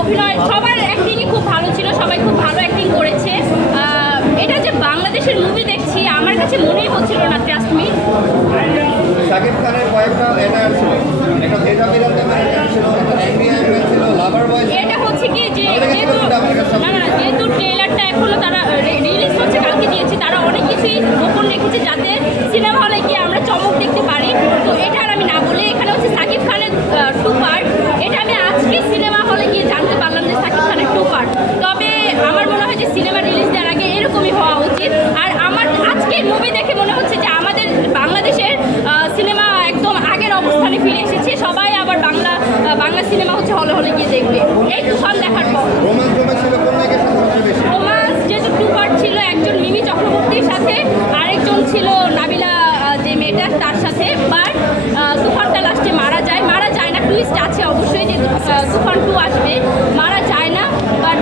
অভিনয় সবার অ্যাক্টিংই খুব ভালো ছিল। সবাই খুব ভালো অ্যাক্টিং করেছে এটা যে বাংলাদেশের মুভি দেখছি আমার কাছে মনেই হচ্ছিল না ট্রাস্ট মি এটা হচ্ছে কি যেহেতু না না যেহেতু এখনও তারা বাংলা সিনেমা হচ্ছে হলে হলে গিয়ে দেখবে। এই তো সব দেখার পর। রোমান্স যেহেতু টু পার্ট ছিল একজন মিমি চক্রবর্তীর সাথে আরেকজন ছিল নাবিলা যে মেয়েটা তার সাথে। বাট তুফানটা লাস্টে মারা যায়। মারা যায় না টুইস্ট আছে অবশ্যই যে সুফান তুফান টু আসবে। মারা যায় না বাট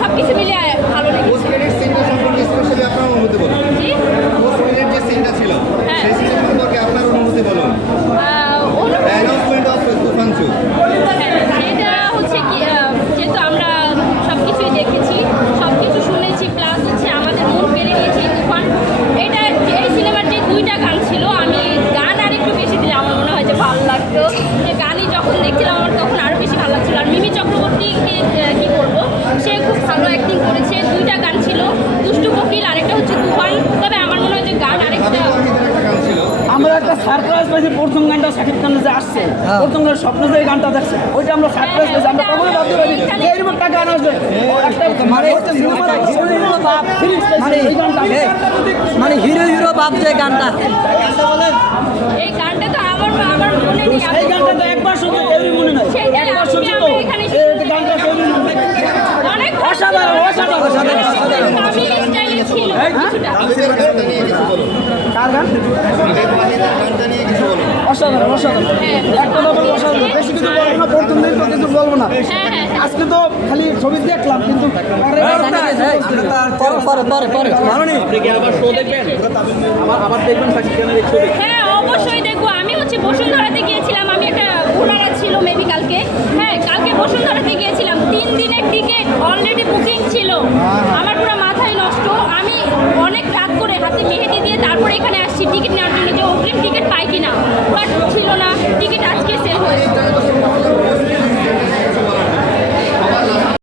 সব কিছু মিলিয়ে ভালো পোস্ট লেগেছে ক্রেডিট সিনটা সম্পর্কে স্পেশালি আপনার অনুভূতি বলুন জি পোস্ট ক্রেডিট যে সিনটা ছিল হ্যাঁ। সেই সিনটা সম্পর্কে আপনার অনুভূতি বলুন আহ, অনুভূতি- অ্যানাউন্সমেন্ট অফ তুফান টু হ্যাঁ, সেটা হচ্ছে কি আহ, যেহেতু আমরা সব কিছুই দেখেছি সব কিছু শুনেছি প্লাস হচ্ছে আমাদের মন কেড়ে নিয়েছে এই তুফান এটা এই সিনেমার যে দুইটা গান ছিল আমি গান আর একটু বেশি দিলে আমার মনে হয় যে ভালো লাগতো যে গানই যখন দেখছিলাম আমার তখন আরও বেশি ভালো লাগছিল আর মিমি চক্রবর্তীকে আহ, কি করব সে খুব ভালো অ্যাক্টিং করেছে দুইটা গান ছিল দুষ্টু কোকিল আরেকটা হচ্ছে তুফান তবে আমার মনে হয় যে গান আরেকটা হাবিব ওয়াহিদের একটা গান ছিল আমরা একটা সারপ্রাইজ পাইছি প্রথম গানটা সাকিব খান যে আসছে। প্রথম গান স্বপ্ন যে গানটা দেখছে ওইটা আমরা সারপ্রাইজ পাইছি। আমরা কখনোই ভাবতে পারি যে এরকম একটা গান আসবে। একটা মানে মানে মানে হিরো হিরো বাপ যে গানটা। এই গানটা তো আমার আমার মনে নেই এই গানটা তো একবার শুনতে কেউই মনে নাই। একবার শুনছি তো এই গানটা কেউই মনে অনেক অসাধারণ অসাধারণ অসাধারণ আমি স্টাইলে অসাধারণ অসাধারণ। একটা ব্যাপার অসাধারণ। বেশি কিছু বলব না প্রথম দিন তো কিছু বলব না। হ্যাঁ হ্যাঁ হ্যাঁ। আজকে তো খালি ছবি দেখলাম কিন্তু পরে- পরে পরে হ্যাঁ অবশ্যই দেখব। আমি হচ্ছে বসুন্ধরাতে গিয়েছিলাম। আমি একটা ঘোড়ারা ছিল মেবি কালকে। হ্যাঁ কালকে বসুন্ধরাতে গিয়েছিলাম। তিন দিনের টিকিট অলরেডি বুকিং ছিল। আমার পুরো মাথায় নষ্ট। আমি অনেক রাত করে হাতে মেহেদি দিয়ে তারপরে এখানে আসছি। টিকিট নেওয়ার জন্য যে অগ্রিম টিকিট